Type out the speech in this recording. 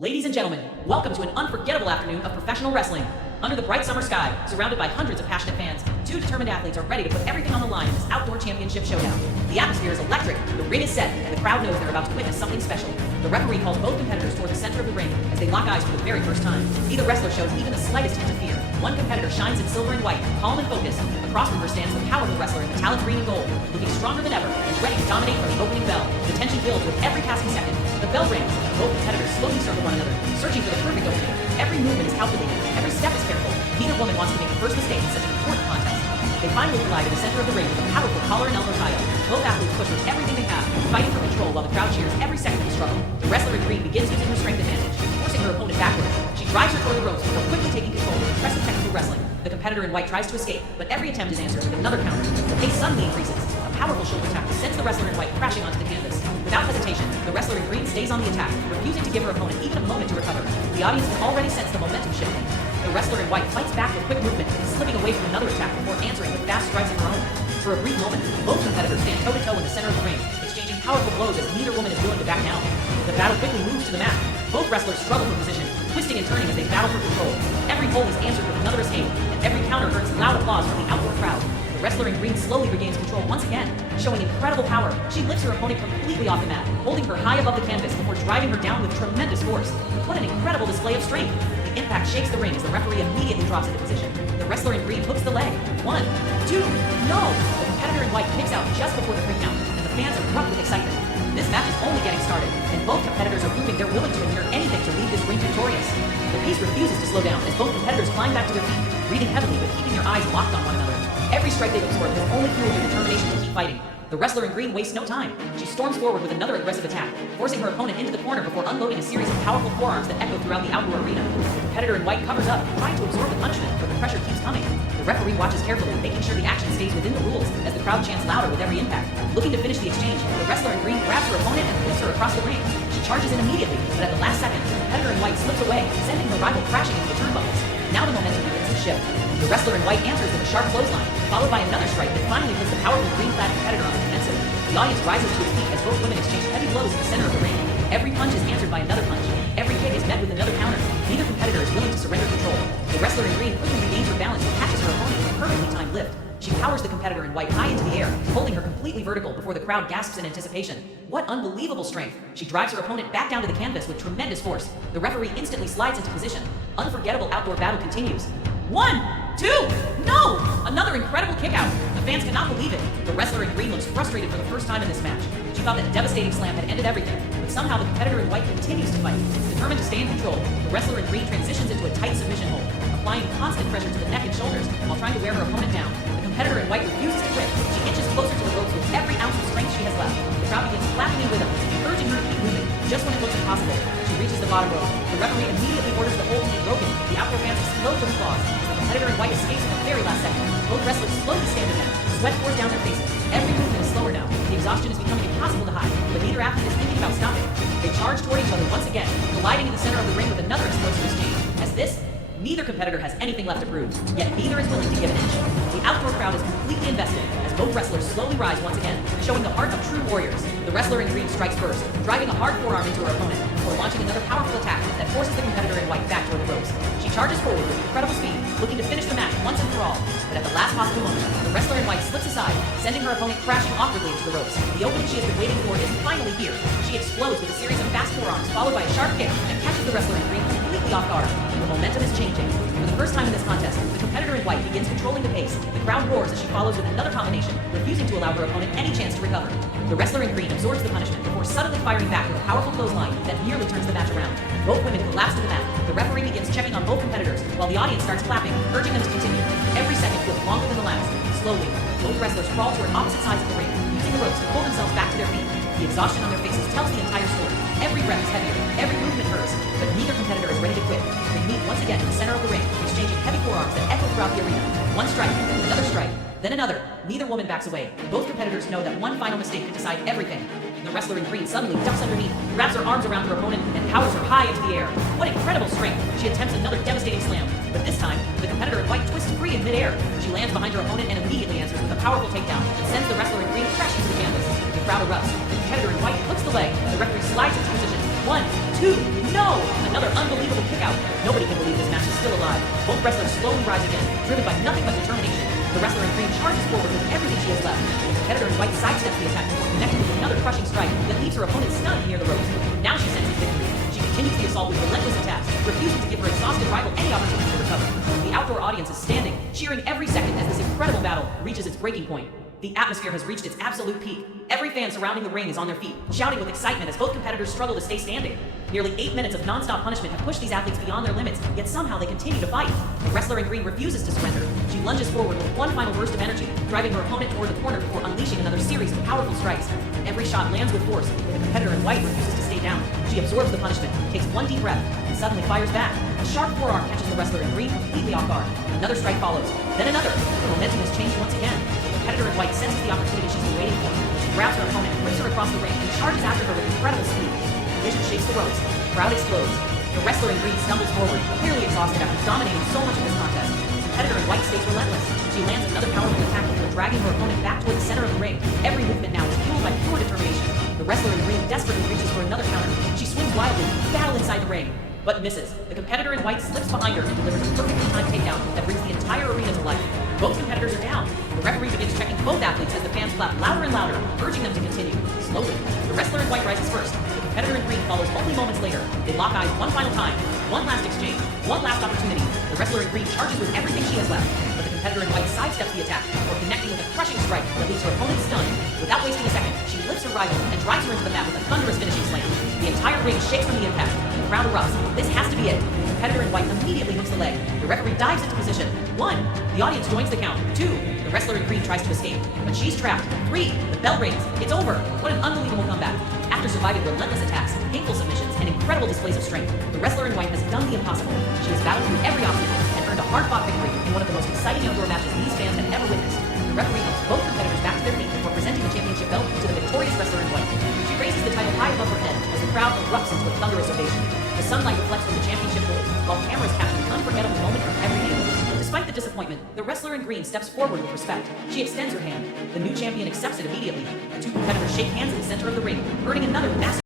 Ladies and gentlemen, welcome to an unforgettable afternoon of professional wrestling. Under the bright summer sky, surrounded by hundreds of passionate fans, two determined athletes are ready to put everything on the line in this outdoor championship showdown. The atmosphere is electric, the ring is set, and the crowd knows they're about to witness something special. The referee calls both competitors toward the center of the ring as they lock eyes for the very first time. Neither wrestler shows even the slightest hint of fear. One competitor shines in silver and white, calm and focused. Across from her stands the powerful wrestler in metallic green and gold, looking stronger than ever and ready to dominate from the opening bell. The tension builds with every passing second. The bell rings. Both competitors slowly circle one another, searching for the perfect opening. Every movement is calculated. Every step is careful. Neither woman wants to make the first mistake in such an important contest. They finally collide in the center of the ring with a powerful collar and elbow tie-up. Both athletes push with everything they have, fighting for control while the crowd cheers every second of the struggle. The wrestler in green begins using her strength advantage, forcing her opponent backward. She drives her toward the ropes before quickly taking control with impressive technical wrestling. The competitor in white tries to escape, but every attempt is answered with another counter. The pace suddenly increases. A powerful shoulder tackle sends the wrestler in white crashing onto the canvas. Without hesitation, the wrestler in green stays on the attack, refusing to give her opponent even a moment to recover. The audience can already sense the momentum shifting. The wrestler in white fights back with quick movement, slipping away from another attack before answering with fast strikes of her own. For a brief moment, both competitors stand toe-to-toe in the center of the ring, exchanging powerful blows as neither woman is willing to back down. The battle quickly moves to the mat. Both wrestlers struggle for position, twisting and turning as they battle for control. Every hold is answered with another escape, and every counter earns loud applause from the outdoor crowd. The wrestler in green slowly regains control once again, showing incredible power. She lifts her opponent completely off the mat, holding her high above the canvas before driving her down with tremendous force. What an incredible display of strength! The impact shakes the ring as the referee immediately drops into position. The wrestler in green hooks the leg. 1, 2, no! The competitor in white kicks out just before the 3 count, and the fans erupt with excitement. This match is only getting started, and both competitors are proving they're willing to endure anything to leave this ring victorious. The pace refuses to slow down as both competitors climb back to their feet, breathing heavily but keeping their eyes locked on one another. Every strike they've absorbed has only fueled their determination to keep fighting. The wrestler in green wastes no time. She storms forward with another aggressive attack, forcing her opponent into the corner before unloading a series of powerful forearms that echo throughout the outdoor arena. The competitor in white covers up, trying to absorb the punishment, but the pressure keeps coming. The referee watches carefully, making sure the action stays within the rules as the crowd chants louder with every impact. Looking to finish the exchange, the wrestler in green grabs her opponent and lifts her across the ring. She charges in immediately, but at the last second, the competitor in white slips away, sending her rival crashing into the turnbuckles. Now the momentum begins to shift. The wrestler in white answers with a sharp clothesline, followed by another strike that finally puts the powerful green-clad competitor on the defensive. The audience rises to its feet as both women exchange heavy blows in the center of the ring. Every punch is answered by another punch. Every kick is met with another counter. Neither competitor is willing to surrender control. The wrestler in green quickly regains her balance and catches her opponent with a perfectly timed lift. She powers the competitor in white high into the air, holding her completely vertical before the crowd gasps in anticipation. What unbelievable strength! She drives her opponent back down to the canvas with tremendous force. The referee instantly slides into position. Unforgettable outdoor battle continues. 1, 2, no! Another incredible kick out. The fans cannot believe it. The wrestler in green looks frustrated for the first time in this match. She thought that devastating slam had ended everything, but somehow the competitor in white continues to fight. Determined to stay in control, the wrestler in green transitions into a tight submission hold, applying constant pressure to the neck and shoulders while trying to wear her opponent down. The competitor in white refuses to quit. She inches closer to the ropes with every ounce of strength she has left. The crowd begins clapping in rhythm, encouraging her to keep moving. Just when it looks impossible, she reaches the bottom rope. The referee immediately orders the hold to be broken. The outdoor fans explode with applause. The competitor in white escapes at the very last second. Both wrestlers slowly stand again. Sweat pours down their faces. Every movement is slower now. The exhaustion is becoming impossible to hide, but neither athlete is thinking about stopping. They charge toward each other once again, colliding in the center of the ring with another explosive exchange. As this, neither competitor has anything left to prove, yet neither is willing to give an inch. The outdoor crowd is completely invested as both wrestlers slowly rise once again, showing the heart of true warriors. The wrestler in green strikes first, driving a hard forearm into her opponent, before launching another powerful attack that forces the competitor in white back toward the ropes. She charges forward with incredible speed, looking to finish the match once and for all. But at the last possible moment, the wrestler in white slips aside, sending her opponent crashing awkwardly into the ropes. The opening she has been waiting for is finally here. She explodes with a series of fast forearms, followed by a sharp kick that catches the wrestler in green completely off guard. The momentum is changing. For the first time in this contest, the competitor in white begins controlling the pace. The crowd roars as she follows with another combination, refusing to allow her opponent any chance to recover. The wrestler in green absorbs the punishment before suddenly firing back with a powerful clothesline that nearly turns the match around. Both women collapse to the mat. The referee begins checking on both competitors, while the audience starts clapping, urging them to continue. Every second feels longer than the last. Slowly, both wrestlers crawl toward opposite sides of the ring, using the ropes to pull themselves back to their feet. The exhaustion on their faces tells the entire story. Every breath is heavier, every movement hurts, but neither competitor is ready to quit. They meet once again in the center of the ring, exchanging heavy forearms that echo throughout the arena. One strike, another strike, then another. Neither woman backs away. Both competitors know that one final mistake could decide everything. The wrestler in green suddenly ducks underneath, grabs her arms around her opponent, and powers her high into the air. What incredible strength! She attempts another devastating slam, but this time, the competitor in white twists free in midair. She lands behind her opponent and immediately answers with a powerful takedown that sends the wrestler in green crashing to the canvas. The crowd erupts. The competitor in white hooks the leg. The referee slides into position, 1, 2, no! Another unbelievable kick out. Nobody can believe this match is still alive. Both wrestlers slowly rise again, driven by nothing but determination. The wrestler in green charges forward with everything she has left. The competitor in white sidesteps the attack before connecting with another crushing strike that leaves her opponent stunned near the ropes. Now she senses victory. She continues the assault with relentless attacks, refusing to give her exhausted rival any opportunity to recover. The outdoor audience is standing, cheering every second as this incredible battle reaches its breaking point. The atmosphere has reached its absolute peak. Every fan surrounding the ring is on their feet, shouting with excitement as both competitors struggle to stay standing. Nearly 8 minutes of non-stop punishment have pushed these athletes beyond their limits, yet somehow they continue to fight. The wrestler in green refuses to surrender. She lunges forward with one final burst of energy, driving her opponent toward the corner before unleashing another series of powerful strikes. Every shot lands with force, but the competitor in white refuses to stay down. She absorbs the punishment, takes one deep breath, and suddenly fires back. A sharp forearm catches the wrestler in green completely off guard. Another strike follows, then another. The momentum has changed once again. The competitor in white senses the opportunity she's been waiting for. She grabs her opponent, rips her across the ring, and charges after her with incredible speed. The vision shakes the ropes. The crowd explodes. The wrestler in green stumbles forward, clearly exhausted after dominating so much of this contest. The competitor in white stays relentless. She lands another powerful attack before dragging her opponent back toward the center of the ring. Every movement now is fueled by pure determination. The wrestler in green desperately reaches for another counter. She swings wildly, battle inside the ring, but misses. The competitor in white slips behind her and delivers a perfectly timed takedown that brings the entire arena to life. Both competitors are down. The referee begins checking both athletes as the fans clap louder and louder, urging them to continue. Slowly, the wrestler in white rises first. The competitor in green follows only moments later. They lock eyes one final time. One last exchange. One last opportunity. The wrestler in green charges with everything she has left. But the competitor in white sidesteps the attack before connecting with a crushing strike that leaves her opponent stunned. Without wasting a second, she lifts her rival and drives her into the mat with a thunderous finishing slam. The entire ring shakes from the impact. The crowd erupts. This has to be it. The competitor in white immediately hooks the leg. The referee dives into position. 1. The audience joins the count. 2. The wrestler in green tries to escape, but she's trapped. 3. The bell rings. It's over. What an unbelievable comeback. After surviving relentless attacks, painful submissions, and incredible displays of strength, the wrestler in white has done the impossible. She has battled through every obstacle and earned a hard-fought victory in one of the most exciting outdoor matches these fans have ever witnessed. The referee helps both competitors back to their feet before presenting the championship belt to the victorious wrestler in white. She raises the title high above her head as the crowd erupts into a thunderous ovation. The sunlight reflects from the championship gold, while cameras capture an unforgettable moment from every angle. Despite the disappointment, the wrestler in green steps forward with respect. She extends her hand. The new champion accepts it immediately. The two competitors shake hands in the center of the ring, earning another massive